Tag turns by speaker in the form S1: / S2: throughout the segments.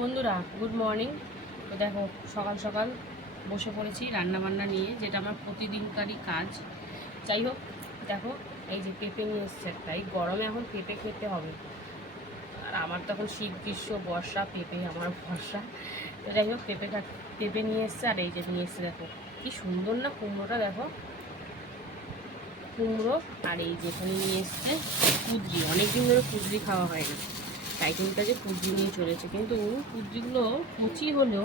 S1: বন্ধুরা good morning তো দেখো, সকাল সকাল বসে পড়েছি রান্না বান্না নিয়ে, যেটা আমার প্রতিদিনকারই কাজ। যাই হোক দেখো, এই যে পেঁপে নিয়ে এসছে একটা, এই গরমে এখন পেঁপে খেতে হবে। আর আমার তখন শীত, গ্রীষ্ম, বর্ষা, পেঁপে আমার ভরসা তো যাই হোক পেঁপে পেঁপে নিয়ে এসছে, আর এই যে নিয়ে এসছে দেখো, কি সুন্দর না কুমড়োটা, দেখো। কুমড়ো আর এই যে এখানে নিয়ে এসছে কুদরি, অনেকদিন ধরে কুদরি খাওয়া হয় না কিন্তু যে কুদরি নিয়ে চলেছে। কিন্তু কুদরিগুলো কচি হলেও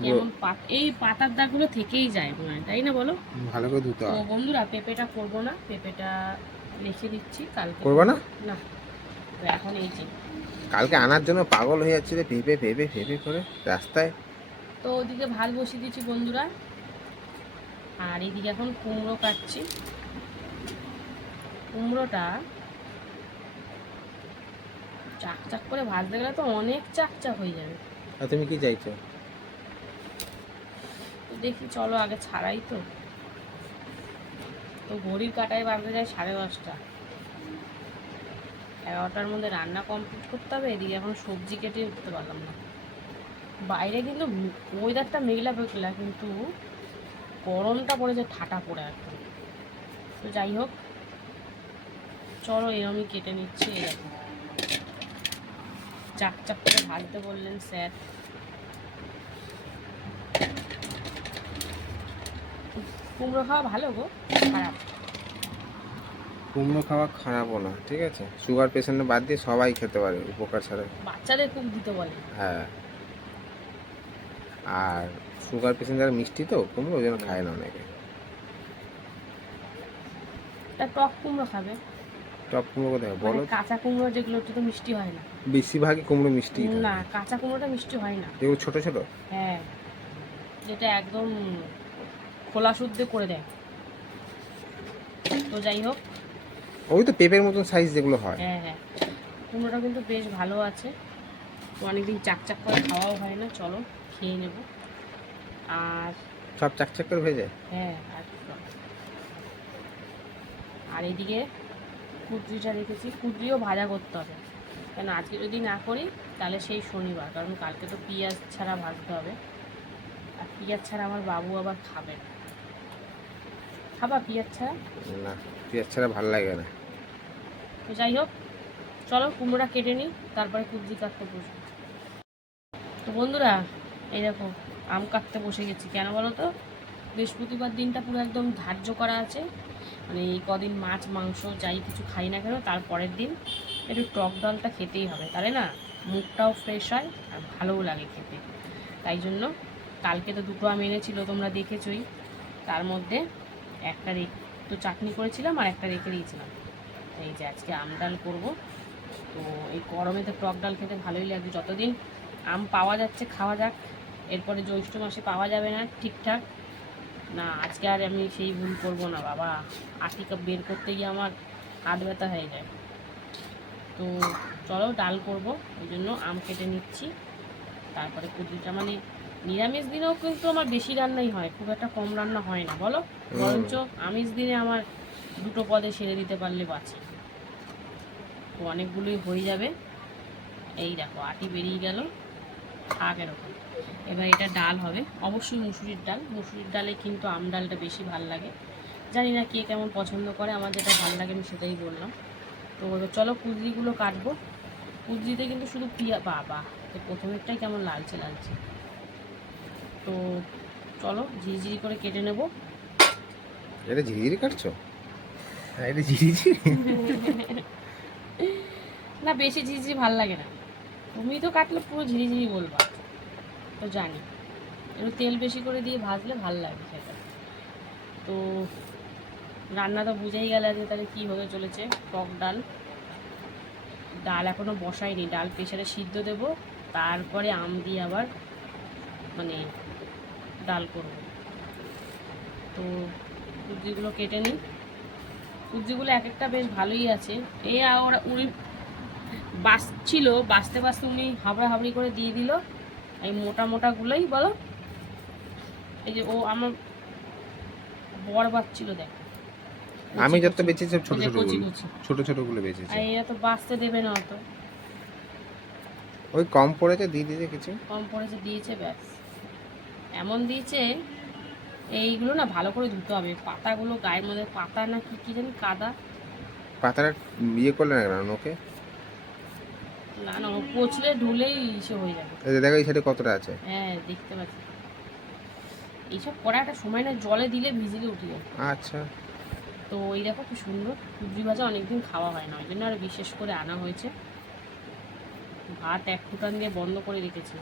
S1: যেমন পাত এই পাতার দাগগুলো থেকেই যায় মনে হয় তাই না বলো?
S2: ভালো করে ধুতে হবে
S1: বন্ধুরা পেঁপেটা করব না পেঁপেটা রেখে দিচ্ছি কালকে।
S2: করব না?
S1: না এখন এই যে।
S2: কালকে আনার জন্য পাগল হয়ে যাচ্ছে রে পেঁপে পেঁপে পেঁপে করে রাস্তায়।
S1: তো ওদিকে ভাত বসিয়ে দিচ্ছি বন্ধুরা। আর এইদিকে এখন কুমড়ো কাটছি। কুমড়োটা চাক চাক করে ভাজতে গেলে তো অনেক চাক চাক হয়ে যাবে।
S2: আর তুমি কি চাইছো?
S1: দেখি চলো আগে ছাড়াই তো। তো ঘড়ির কাটায় বাজতে যায় সাড়ে দশটা। এগারোটার মধ্যে রান্না কমপ্লিট করতে হবে এদিকে এখন সবজি কেটে উঠতে পারলাম না। বাইরে কিন্তু ওয়েদারটা মেঘলা মেঘলা কিন্তু গরমটা পড়ে পড়েছে ঠাটা পড়ে একদম। তো যাই হোক চলো এরমই কেটে নিচ্ছি এরকম চাক চাক করে ভাজতে বললেন স্যার। কুমড়ো খাওয়া ভালো গো? খারাপ।
S2: কুমড়ো খাওয়া খারাপও না ঠিক আছে? সুগার পেশেন্ট বাদ দিয়ে সবাই খেতে পারে উপকার ছাড়া।
S1: বাচ্চাদের খুব দিতে বলে।
S2: হ্যাঁ। আর সুগার পেশেন্ট যারা মিষ্টি তো কুমড়ো ওই জন্য খায় না অনেকে।
S1: তা টক কুমড়ো খাবে।
S2: টক কুমড়ো কোথায়?
S1: মানে
S2: বলো
S1: কাঁচা কুমড়ো যেগুলো তো মিষ্টি হয় না।
S2: বেশিরভাগই কুমড়ো মিষ্টি
S1: না কাঁচা কুমড়োটা মিষ্টি হয় না।
S2: যেগুলো ছোট ছোট?
S1: হ্যাঁ। যেটা একদম খোলা শুদ্ধে করে দেয়। তো যাই হোক।
S2: ওই তো পেঁপের মতন সাইজ যেগুলো হয়।
S1: হ্যাঁ হ্যাঁ। কুমড়োটা কিন্তু বেশ ভালো আছে। তো অনেকদিন চাকচাক করে খাওয়াও হয় না চলো খেয়ে নেব। আর
S2: সব চাকচাক করে ভেজে
S1: হ্যাঁ একদম। আর এদিকে কুদ্রিটা রেখেছি। কুদ্রিও ভাজা করতে হবে। কেন আজকে যদি না করি তাহলে সেই শনিবার কারণ কালকে তো পেঁয়াজ ছাড়া ভাজতে হবে। আর পেঁয়াজ ছাড়া আমার বাবু আবার খাবে না। খাবা পেঁয়াজ ছাড়া?
S2: না পেঁয়াজ ছাড়া ভালো লাগে না।
S1: তো যাই হোক চলো কুমড়োটা কেটে নিই তারপরে কুদ্রি কাটতে বসবো। তো বন্ধুরা এই দেখো আম কাটতে বসে গেছি। কেন বলো তো? বৃহস্পতিবার দিনটা পুরো একদম ধার্য করা আছে। মানে এই কদিন মাছ মাংস যাই কিছু খাই না কেন তারপরের দিন একটু টক ডালটা খেতেই হবে, তাহলে না মুখটাও ফ্রেশ হয় আর ভালোও লাগে খেতে। তাই জন্য কালকে তো দুটো আম এনেছিল, তোমরা দেখেছই। তার মধ্যে একটা তো চাটনি করেছিলাম আর একটা রেখে দিয়েছিলাম। এই যে আজকে আম ডাল করব। তো এই গরমে তো টক ডাল খেতে ভালোই লাগবে যতদিন আম পাওয়া যাচ্ছে, খাওয়া যাক। এরপরে জ্যৈষ্ঠ মাসে পাওয়া যাবে না ঠিকঠাক। না, আজকে আর আমি সেই ভুল করব না, বাবা। আটি কাপ বের করতে গিয়ে আমার হাত ব্যথা হয়ে যায়। তো চলো ডাল করব ওই জন্য আম কেটে নিচ্ছি। তারপরে কুদরিটা মানে নিরামিষ দিনেও কিন্তু আমার বেশি রান্নাই হয় খুব একটা কম রান্না হয় না বলো? বরঞ্চ আমিষ দিনে আমার দুটো পদে সেরে দিতে পারলে বাঁচে। তো অনেকগুলোই হয়ে যাবে। এই দেখো আটি বেরিয়ে গেল। থাক এরকম। এবার এটা ডাল হবে। অবশ্যই মুসুরির ডাল। মুসুরির ডালে কিন্তু আম ডালটা বেশি ভালো লাগে। জানি না কে কেমন পছন্দ করে আমার যেটা ভালো লাগে আমি সেটাই বললাম। তো চলো কুদরিগুলো কাটবো। কুদরিতে কিন্তু শুধু পিয়া বাবা তো প্রথমেরটাই কেমন লালচে লালচে তো চলো ঝিরিঝিরি করে কেটে নেব।
S2: এটা ঝিরিঝিরি কাটছো? হ্যাঁ এটা ঝিরিঝিরি।
S1: না বেশি ঝিঝি ভালো লাগে না। তুমি তো কাটলে পুরো ঝিরিঝিরি বলবা তো জানি। একটু তেল বেশি করে দিয়ে ভাজলে ভালো লাগে সেটা তো রান্না তো বুঝেই গেলে যে তাহলে কী হতে চলেছে। টক ডাল। ডাল এখনও বসাইনি ডাল প্রেশারে সিদ্ধ দেবো, তারপরে আম দিয়ে আবার মানে ডাল করব। তো সবজিগুলো কেটে নিই। সবজিগুলো এক একটা বেশ ভালোই আছে। আর ওরা উনি বাসছিল বাঁচতে বাঁচতে উনি হাবড়া হাবড়ি করে দিয়ে দিল। এই মোটা মোটাগুলোই বলো। এই যে ও আমার বর বাচ্ছিল দেখ।
S2: আমি যত বেঁচেছি সব ছোট
S1: যে ছোটগুলো
S2: ছোট ছোটগুলো বেঁচেছি।
S1: আর এরা তো বাঁচতে দেবে না অত।
S2: ওই কম পড়েছে দিয়ে দিয়েছে কিছু?
S1: কম পড়েছে দিয়েছে ব্যাস। এমন দিয়েছে এইগুলো না ভালো করে ধুতে হবে। পাতাগুলো গায়ের মধ্যে পাতা না কি কি জানি কাদা।
S2: পাতাটা ইয়ে করলে না কেন ওকে
S1: না না ও পচলে ধুলেই ইসে হয়ে যাবে।
S2: এই দেখো এই সাইডে কতটা আছে?
S1: হ্যাঁ দেখতে পাচ্ছি। এইসব করা একটা সময় না জলে দিলে ভিজিলে উঠে যায়।
S2: আচ্ছা।
S1: তো এই দেখো খুব সুন্দর। কুবরি ভাজা অনেকদিন খাওয়া হয় না ওই জন্য আর বিশেষ করে আনা হয়েছে। ভাত এক ফুটান দিয়ে বন্ধ করে রেখেছি।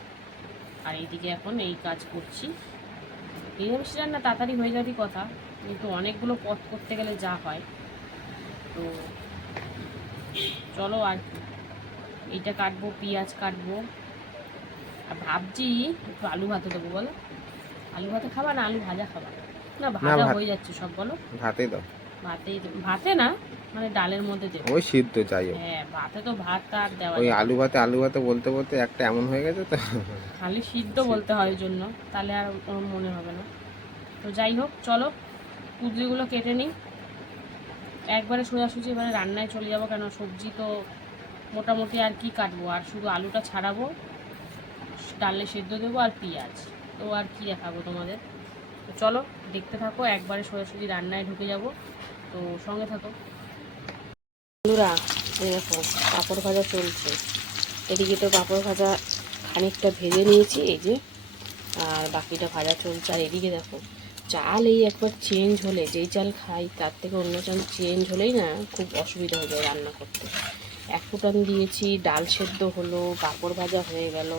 S1: আর এইদিকে এখন এই কাজ করছি। নিরামিষ রান্না তাড়াতাড়ি হয়ে যাওয়ারই কথা কিন্তু অনেকগুলো পথ করতে গেলে যা হয়। তো চলো আর এইটা কাটবো পেঁয়াজ কাটবো। আর ভাবছি একটু আলু ভাতে দেবো বলো? আলু ভাতে খাবা না আলু ভাজা খাবা? না ভাজা হয়ে যাচ্ছে সব বলো?
S2: ভাতে দাও।
S1: ভাতেই ভাতে না মানে ডালের মধ্যে দেবো
S2: ওই সিদ্ধ যাই হোক।
S1: হ্যাঁ ভাতে তো ভাত আর দেওয়া
S2: ওই আলু ভাতে আলু ভাতে বলতে বলতে একটা এমন হয়ে গেছে তো।
S1: খালি সিদ্ধ বলতে হয় জন্য তাহলে আর ওর মনে হবে না। তো যাই হোক চলো কুদরিগুলো কেটে নিই। একবারে সোজাসুজি এবারে রান্নায় চলে যাব কেন সবজি তো মোটামুটি আর কি কাটবো? আর শুধু আলুটা ছাড়াবো ডালে সেদ্ধ দেবো আর পেঁয়াজ। তো আর কি দেখাবো তোমাদের? তো চলো, দেখতে থাকো, একবারে সোজাসুজি রান্নায় ঢুকে যাব। তো সঙ্গে থাকো। বন্ধুরা দেখো, পাঁপড় ভাজা চলছে। এদিকে তো পাঁপড় ভাজা খানিকটা ভেজে নিয়েছি, এই যে, আর বাকিটা ভাজা চলছে। আর এদিকে দেখো, চাল এই একবার চেঞ্জ হলে, যেই চাল খাই, তার থেকে অন্য চাল চেঞ্জ হলেই না খুব অসুবিধা হয়ে যায় রান্না করতে। এক ফুটান দিয়েছি, ডাল সেদ্ধ হলো, পাঁপড় ভাজা হয়ে গেল।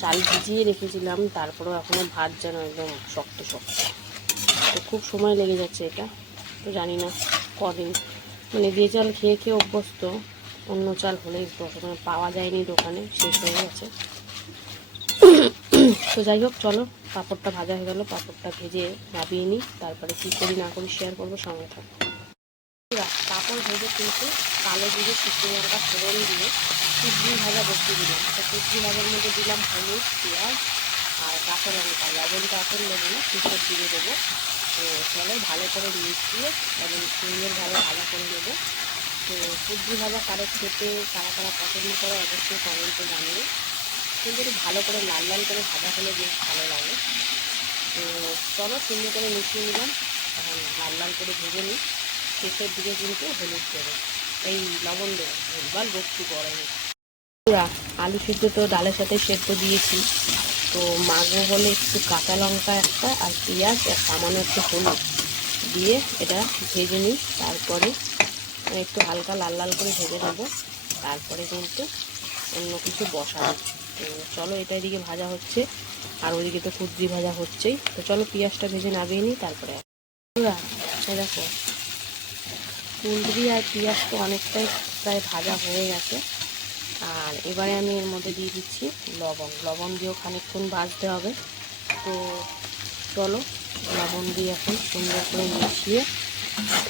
S1: চাল ভিজিয়ে রেখেছিলাম, তারপরেও এখনও ভাত যেন একদম শক্ত শক্ত। তো খুব সময় লেগে যাচ্ছে এটা, তো জানি না কদিন। মানে যে চাল খেয়ে খেয়ে অভ্যস্ত, অন্য চাল হলেই প্রথমে পাওয়া যায়নি দোকানে, শেষ হয়ে গেছে। তো যাই হোক, চলো, পাঁপড়টা ভাজা হয়ে গেলো, পাঁপড়টা ভেজে নামিয়ে নিই, তারপরে কী করি না করি শেয়ার করব, সঙ্গে থাকব পাঁপড় ভেজে কিন্তু কালো জিরে শুকনো লঙ্কা ফোড়ন দিয়ে কুচি ভাজা বসিয়ে দিলাম। তো কুচি ভাজার মধ্যে দিলাম হলুদ, পেঁয়াজ আর কাঁচা লঙ্কা। লবণটা এখন নেব না পিছর দিয়ে দেবো। তো চলো ভালো করে মিশিয়ে এবং সুন্দরভাবে ভাজা করে নেব। তো সবজি ভাজা কারও খেতে, কারা কারা পছন্দ করে অবশ্যই কমেন্টে জানিয়ে কিন্তু একটু ভালো করে লাল লাল করে ভাজা হলে বেশ ভালো লাগে। তো চলো সুন্দর করে মিশিয়ে নিলাম। এখন লাল লাল করে ভেজে নিই। শেষের দিকে কিন্তু হলুদ দেবো। এই লবণ দেবো ভুলবার বকছি গরমে আলু সিদ্ধ তো ডালের সাথে সেদ্ধ দিয়েছি। তো মাগো বলে একটু কাঁচা লঙ্কা একটা আর পেঁয়াজ আর সামান্য একটু হলুদ দিয়ে এটা ভেজে নিই। তারপরে একটু হালকা লাল লাল করে ভেজে নেব। তারপরে কিন্তু অন্য কিছু বসাবো। তো চলো এটা এদিকে ভাজা হচ্ছে। আর ওইদিকে তো কুদ্রি ভাজা হচ্ছেই। তো চলো পেঁয়াজটা ভেজে নামিয়ে নিই, তারপরে দেখো কুন্দ্রি আর পেঁয়াজ তো অনেকটাই প্রায় ভাজা হয়ে গেছে। আর এবারে আমি এর মধ্যে দিয়ে দিচ্ছি লবণ। লবণ দিয়েও খানিকক্ষণ ভাজতে হবে। তো চলো, লবণ দিয়ে এখন সুন্দর করে মিশিয়ে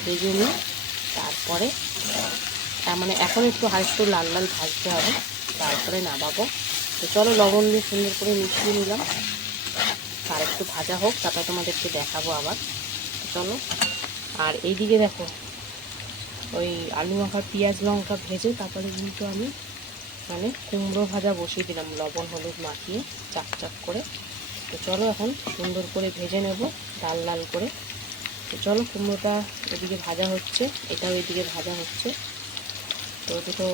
S1: ভেজে নিই। তারপরে, তার মানে এখন একটু হালকা লাল লাল ভাজতে হবে। তারপরে নামাবো। তো চলো, লবণ দিয়ে সুন্দর করে মিশিয়ে নিলাম। আর একটু ভাজা হোক, তারপরে তোমাদেরকে দেখাবো আবার। চলো, আর এইদিকে দেখো ওই আলু মাখা, পেঁয়াজ লঙ্কা ভেজে তারপরে কিন্তু আমি মানে কুমড়ো ভাজা বসিয়ে দিলাম, লবণ, হলুদ মাখিয়ে চাক চাক করে। তো চলো এখন সুন্দর করে ভেজে নেব লাল লাল করে। তো চলো কুমড়োটা এদিকে ভাজা হচ্ছে, এটাও এদিকে ভাজা হচ্ছে। তো দুটো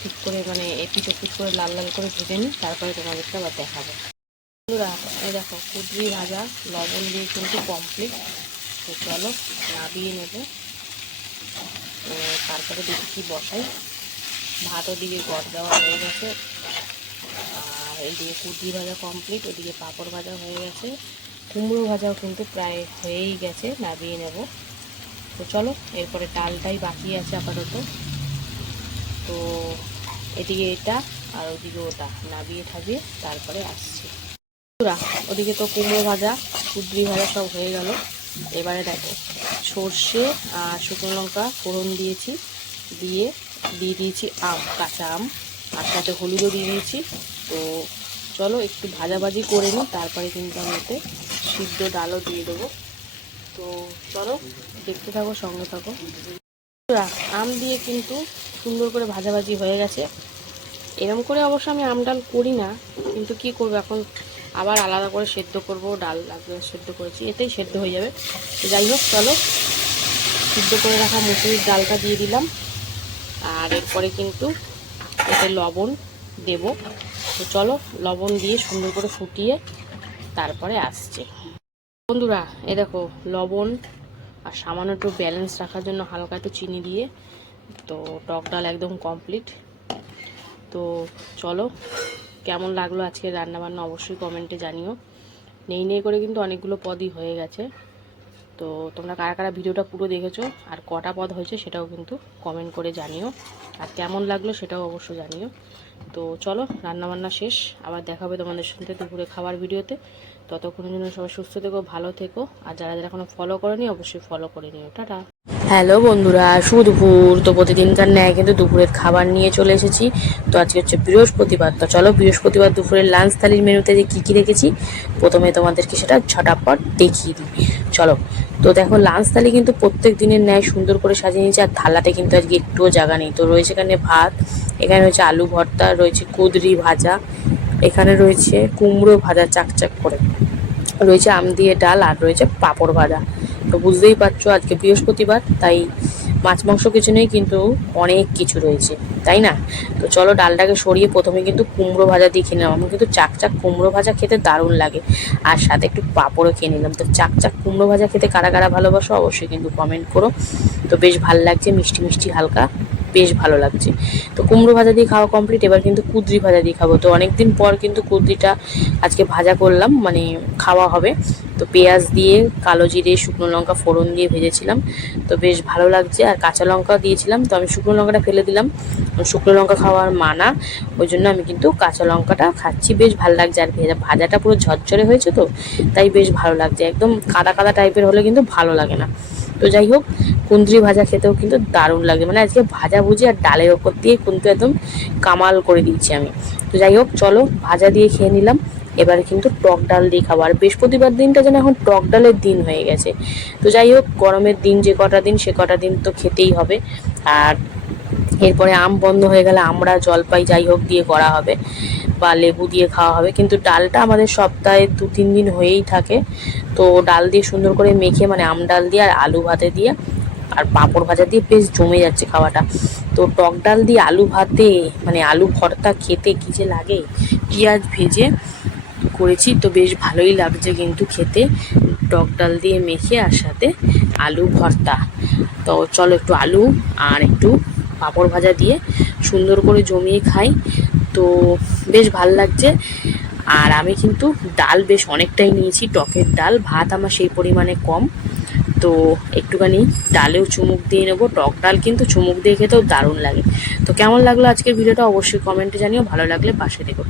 S1: ঠিক করে মানে এপিট ওপিট করে লাল লাল করে ভেজে নিই, তারপরে তোমাদেরকে আবার দেখাবো। এই দেখো কুদরি ভাজা, লবণ দিয়ে কিন্তু কমপ্লিট তো চলো নাবিয়ে নেব। তো তারপরে দেখি কি বসাই। ভাত ওদিকে গড় দেওয়া হয়ে গেছে। আর এইদিকে কুদরি ভাজা কমপ্লিট ওদিকে পাঁপড় ভাজা হয়ে গেছে। কুমড়ো ভাজাও কিন্তু প্রায় হয়েই গেছে নাবিয়ে নেব। তো চলো, এরপরে ডালটাই বাকি আছে আপাতত। তো এদিকে এটা আর ওদিকে ওটা নাবিয়ে থাকবে তারপরে আসছি। ওদিকে তো কুমড়ো ভাজা, কুদরি ভাজা সব হয়ে গেল। এবারে দেখো, সর্ষে আর শুকনো লঙ্কা ফোড়ন দিয়েছি, দিয়ে দিয়ে দিয়েছি আম, কাঁচা আম, আর সাথে হলুদও দিয়ে দিয়েছি। তো চলো একটু ভাজাভাজি করে নিই, তারপরে কিন্তু আমি এতে সিদ্ধ ডালও দিয়ে দেবো। তো চলো, দেখতে থাকো, সঙ্গে থাকো। আম দিয়ে কিন্তু সুন্দর করে ভাজাভাজি হয়ে গেছে। এরম করে অবশ্য আমি আম ডাল করি না, কিন্তু কি করব এখন? আবার আলাদা করে সেদ্ধ করব, ডাল সেদ্ধ করেছি, এতেই সেদ্ধ হয়ে যাবে। যাই হোক, চলো। সিদ্ধ করে রাখা মুসুরির ডালটা দিয়ে দিলাম। আর এরপরে কিন্তু এতে লবণ দেব। তো চলো, লবণ দিয়ে সুন্দর করে ফুটিয়ে তারপরে আসছে। বন্ধুরা, এ দেখো, লবণ আর সামান্য একটু ব্যালেন্স রাখার জন্য হালকা একটু চিনি দিয়ে তো টক ডাল একদম কমপ্লিট তো চলো কেমন লাগল আজকে রান্নাবান্না অবশ্যই কমেন্টে জানিও। নেই নেই করে কিন্তু অনেকগুলো পদই হয়ে গেছে। তো তোমরা কারা কারা ভিডিওটা পুরো দেখেছ আর কটা পদ হয়েছে সেটাও কিন্তু কমেন্ট করে জানিও। আর কেমন লাগল সেটাও অবশ্যই জানিও। তো চলো রান্নাবান্না শেষ। আবার দেখা হবে তোমাদের সাথে দুপুরে খাবার ভিডিওতে। ততক্ষণের জন্য সবাই সুস্থ থেকো, ভালো থেকো। আর যারা যারা এখনও ফলো করেনি, অবশ্যই ফলো করে নিও। টাটা। হ্যালো বন্ধুরা, শুভ দুপুর। তো প্রতিদিনকার ন্যায় কিন্তু দুপুরের খাবার নিয়ে চলে এসেছি। তো আজকে হচ্ছে বৃহস্পতিবার। তো চলো বৃহস্পতিবার দুপুরের লাঞ্চ থালির মেনুতে যে কী কী রেখেছি, প্রথমে তোমাদেরকে সেটা ছটাপট দেখিয়ে দিই। চলো। তো দেখো লাঞ্চ থালি কিন্তু প্রত্যেক দিনের ন্যায় সুন্দর করে সাজিয়ে নিয়েছে, আর থালাতে কিন্তু আজকে একটুও জায়গা নেই। তো রয়েছে এখানে ভাত, এখানে রয়েছে আলু ভর্তা, রয়েছে কুদরি ভাজা, এখানে রয়েছে কুমড়ো ভাজা, চাকচাক করে। রয়েছে আম দিয়ে ডাল, আর রয়েছে পাঁপড় ভাজা। তো বুঝতেই পারছ আজকে বৃহস্পতিবার, তাই মাছ, মাংস কিছু নেই, কিন্তু অনেক কিছু রয়েছে, তাই না? তো চলো ডালটাকে সরিয়ে প্রথমে কিন্তু কুমড়ো ভাজা দিয়ে খেয়ে নিলাম। আমার কিন্তু চাকচাক কুমড়ো ভাজা খেতে দারুণ লাগে। আর সাথে একটু পাঁপড়ও খেয়ে নিলাম। তো চাকচাক কুমড়ো ভাজা খেতে কারা কারা ভালোবাসো অবশ্যই কিন্তু কমেন্ট করো। তো বেশ ভালো লাগছে, মিষ্টি মিষ্টি হালকা, বেশ ভালো লাগছে। তো কুমড়ো ভাজা দিয়ে খাওয়া কমপ্লিট এবার কিন্তু কুদরি ভাজা দিয়ে খাব। তো অনেকদিন পর কিন্তু কুদরিটা আজকে ভাজা করলাম মানে খাওয়া হবে। তো পেঁয়াজ দিয়ে, কালো জিরে, শুকনো লঙ্কা, ফোড়ন দিয়ে ভেজেছিলাম। তো বেশ ভালো লাগছে, আর কাঁচা লঙ্কা দিয়েছিলাম। তো আমি শুকনো লঙ্কাটা ফেলে দিলাম। শুকনো লঙ্কা খাওয়ার মানা, ওই জন্য আমি কিন্তু কাঁচা লঙ্কাটা খাচ্ছি। বেশ ভালো লাগছে, আর ভেজা, ভাজাটা পুরো ঝরঝরে হয়েছে তো, তাই বেশ ভালো লাগছে। একদম কাদা কাদা টাইপের হলে কিন্তু ভালো লাগে না। তো যাই হোক কুন্দ্রি ভাজা খেতেও কিন্তু দারুণ লাগে। মানে আজকে ভাজা ভুজি আর ডালের ওপর দিয়ে কিন্তু একদম কামাল করে দিয়েছি আমি। তো যাই হোক, চলো ভাজা দিয়ে খেয়ে নিলাম। এবারে কিন্তু টক ডাল দিয়ে খাব। আর বৃহস্পতিবার দিনটা যেন এখন টক ডালের দিন হয়ে গেছে। তো যাই হোক, গরমের দিন যে কটা দিন, সে কটা দিন তো খেতেই হবে। আর এরপরে আম বন্ধ হয়ে গেলে আমরা জলপাই যাই হোক দিয়ে করা হবে বা লেবু দিয়ে খাওয়া হবে। কিন্তু ডালটা আমাদের সপ্তাহে দু, তিন দিন হয়েই থাকে। তো ডাল দিয়ে সুন্দর করে মেখে মানে আম ডাল দিয়ে আর আলু ভাতে দিয়ে আর পাঁপড় ভাজা দিয়ে বেশ জমে যাচ্ছে খাওয়াটা। তো টক ডাল দিয়ে আলু ভাতে মানে আলু ভর্তা খেতে কী যে লাগে? পেঁয়াজ ভেজে করেছি, তো বেশ ভালোই লাগছে কিন্তু খেতে। টক ডাল দিয়ে মেখে আর সাথে আলু ভর্তা। তো চলো একটু আলু আর একটু পাঁপড় ভাজা দিয়ে সুন্দর করে জমিয়ে খাই। তো বেশ ভালো লাগছে। আর আমি কিন্তু ডাল বেশ অনেকটাই নিয়েছি, টকের ডাল। ভাত আমার সেই পরিমাণে কম। তো একটুখানি ডালেও চুমুক দিয়ে নেব। টক ডাল কিন্তু চুমুক দিয়ে খেতেও দারুণ লাগে। তো কেমন লাগল আজকের ভিডিওটা অবশ্যই কমেন্টে জানিও। ভালো লাগলে পাশে দেখো